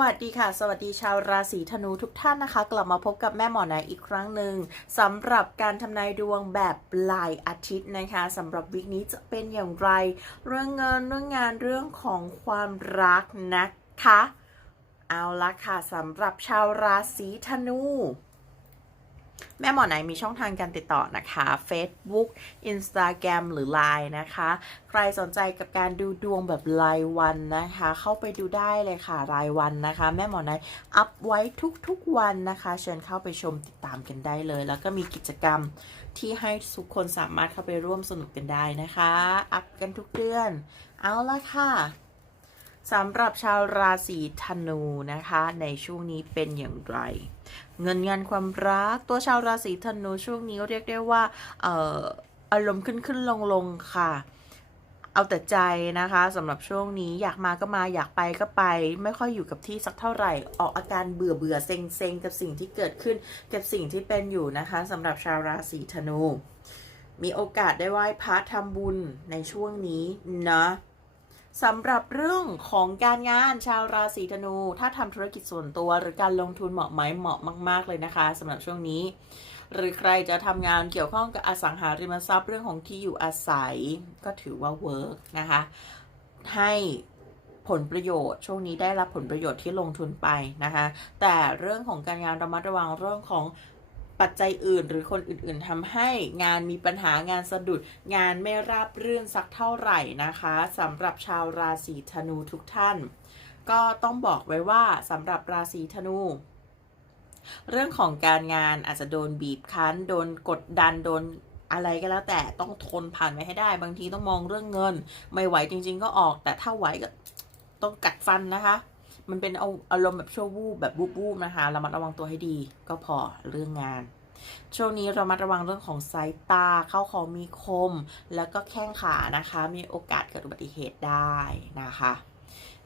วัสดีค่ะ สวัสดีชาวราศีธนูทุกท่านนะคะ กลับมาพบกับแม่หมอนาอีกครั้งหนึ่งสำหรับการทำนายดวงแบบปลายอาทิตย์นะคะสำหรับวิกนี้จะเป็นอย่างไร เรื่องเงินเรื่องงานเรื่องของความรักนะคะ เอาละค่ะสำหรับชาวราศีธนู แม่หมอไหนมีช่องทางการติดต่อนะคะ Facebook Instagram หรือ Line นะคะ ใครสนใจกับการดูดวงแบบรายวันนะคะ เข้าไปดูได้เลยค่ะรายวันนะคะ แม่หมอไหนอัพไว้ทุกๆวันนะคะ เชิญเข้าไปชมติดตามกันได้เลย แล้วก็มีกิจกรรมที่ให้ทุกคนสามารถเข้าไปร่วมสนุกกันได้นะคะ อัพกันทุกเดือน เอาละค่ะสำหรับชาวราศีธนูนะคะ ในช่วงนี้เป็นอย่างไร เงินงานความรัก ตัวชาวราศีธนูช่วงนี้เรียกได้ว่าเอ่ออารมณ์ขึ้นขึ้นลงลงค่ะ เอาแต่ใจนะคะสำหรับช่วงนี้อยากมาก็มาอยากไปก็ไป ไม่ค่อยอยู่กับที่สักเท่าไหร่ ออกอาการเบื่อเบื่อเซ็งเซ็งกับสิ่งที่เกิดขึ้นกับสิ่งที่เป็นอยู่นะคะสำหรับชาวราศีธนู มีโอกาสได้ไหว้พระทำบุญในช่วงนี้นะ สำหรับเรื่องของการงานชาวราศีธนู ถ้าทำธุรกิจส่วนตัวหรือการลงทุนเหมาะไหมเหมาะมาก ๆ เลยนะคะสำหรับช่วงนี้ หรือใครจะทำงานเกี่ยวข้องกับอสังหาริมทรัพย์เรื่องของที่อยู่อาศัยก็ถือว่าเวิร์กนะคะให้ผลประโยชน์ช่วงนี้ได้รับผลประโยชน์ที่ลงทุนไปนะคะ แต่เรื่องของการงานระมัดระวังเรื่องของ ปัจจัยอื่น หรือคนอื่นๆทำให้งานมีปัญหางานสะดุด งานไม่ราบรื่นสักเท่าไหร่นะคะสำหรับชาวราศีธนูทุกท่าน ก็ต้องบอกไว้ว่าสำหรับราศีธนูเรื่องของการงานอาจจะโดนบีบคั้น โดนกดดันโดนอะไรก็แล้วแต่ต้องทนผ่านไปให้ได้ บางทีต้องมองเรื่องเงิน ไม่ไหวจริง ๆ ก็ออก แต่ถ้าไหวก็ต้องกัดฟันนะคะ มันเป็นเอาอารมณ์แบบชั่ววูบแบบวูบๆนะคะเรามาระวังตัวให้ดีก็พอเรื่องงาน ช่วงนี้เรามาระวังเรื่องของสายตาเข้าของมีคม แล้วก็แข้งขานะคะ มีโอกาสเกิดอุบัติเหตุได้นะคะ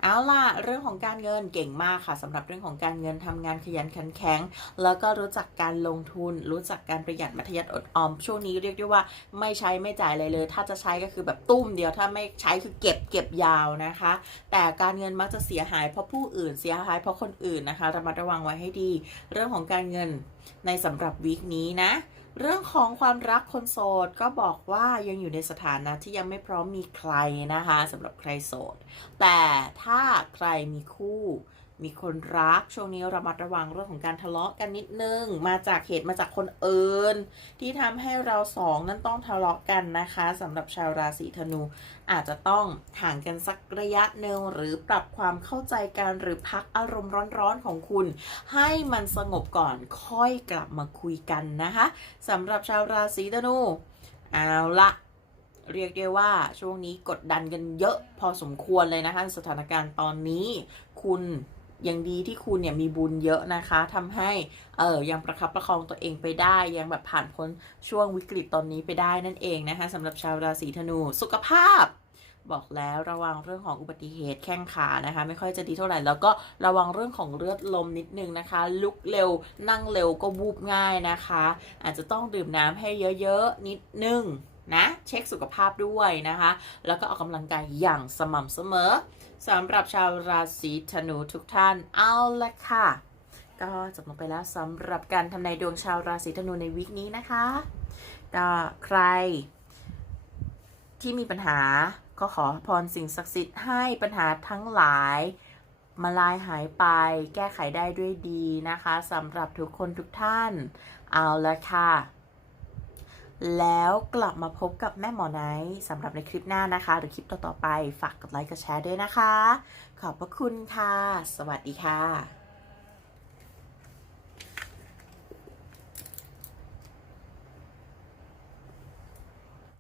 เอาล่ะเรื่องของการเงินเก่งมากค่ะสำหรับเรื่องของการเงินทำงานขยันขันแข็ง แล้วก็รู้จักการลงทุน รู้จักการประหยัดมัธยัติอดออม ช่วงนี้เรียกได้ว่าไม่ใช้ไม่จ่ายอะไรเลย ถ้าจะใช้ก็คือแบบตุ้มเดียวถ้าไม่ใช้คือเก็บเก็บยาวนะคะ แต่การเงินมักจะเสียหายเพราะผู้อื่นเสียหายเพราะคนอื่นนะคะระมัดระวังไว้ให้ดี เรื่องของการเงินในสำหรับวีคนี้นะ เรื่องของความรักคนโสดก็บอกว่ายังอยู่ในสถานะที่ยังไม่พร้อมมีใครนะคะสำหรับใครโสด แต่ถ้าใครมีคู่ มีคนรักช่วงนี้ระมัดระวังเรื่องของการทะเลาะกันนิดนึง มาจากเหตุมาจากคนเอื่นที่ทำให้เราสองนั้นต้องทะเลาะกันนะคะสำหรับชาวราศีธนู อาจจะต้องห่างกันสักระยะหนึ่งหรือปรับความเข้าใจกันหรือพักอารมณ์ร้อนๆของคุณ ให้มันสงบก่อนค่อยกลับมาคุยกันนะคะสำหรับชาวราศีธนูเอาละเรียกได้ว่าช่วงนี้กดดันกันเยอะพอสมควรเลยนะคะสถานการณ์ตอนนี้ คุณ อยังดีที่คุณเนี่ยมีบุญเยอะนะคะทำให้เออยังประคับประคองตัวเองไปได้ ยังแบบผ่านพ้นช่วงวิกฤตตอนนี้ไปได้นั่นเองนะคะสำหรับชาวราศีธนู สุขภาพบอกแล้วระวังเรื่องของอุบัติเหตุแข้งขานะคะ ไม่ค่อยจะดีเท่าไหร่แล้วก็ระวังเรื่องของเลือดลมนิดนึงนะคะ ลุกเร็วนั่งเร็วก็วูบง่ายนะคะ อาจจะต้องดื่มน้ำให้เยอะๆนิดนึง นะเช็คสุขภาพด้วยนะคะ แล้วก็ออกกำลังกายอย่างสม่ำเสมอสำหรับชาวราศีธนูทุกท่านเอาละค่ะ ก็จบลงไปแล้วสำหรับการทำนายดวงชาวราศีธนูในวีคนี้นะคะก็ใครที่มีปัญหาก็ขอพรสิ่งศักดิ์สิทธิ์ให้ปัญหาทั้งหลายมาลายหายไปแก้ไขได้ด้วยดีนะคะสำหรับทุกคนทุกท่าน เอาละค่ะ แล้วกลับมาพบกับแม่หมอไนท์สำหรับในคลิปหน้านะคะ หรือคลิปต่อ ๆ ไป ฝากกดไลค์กดแชร์ด้วยนะคะ ขอบพระคุณค่ะ สวัสดีค่ะ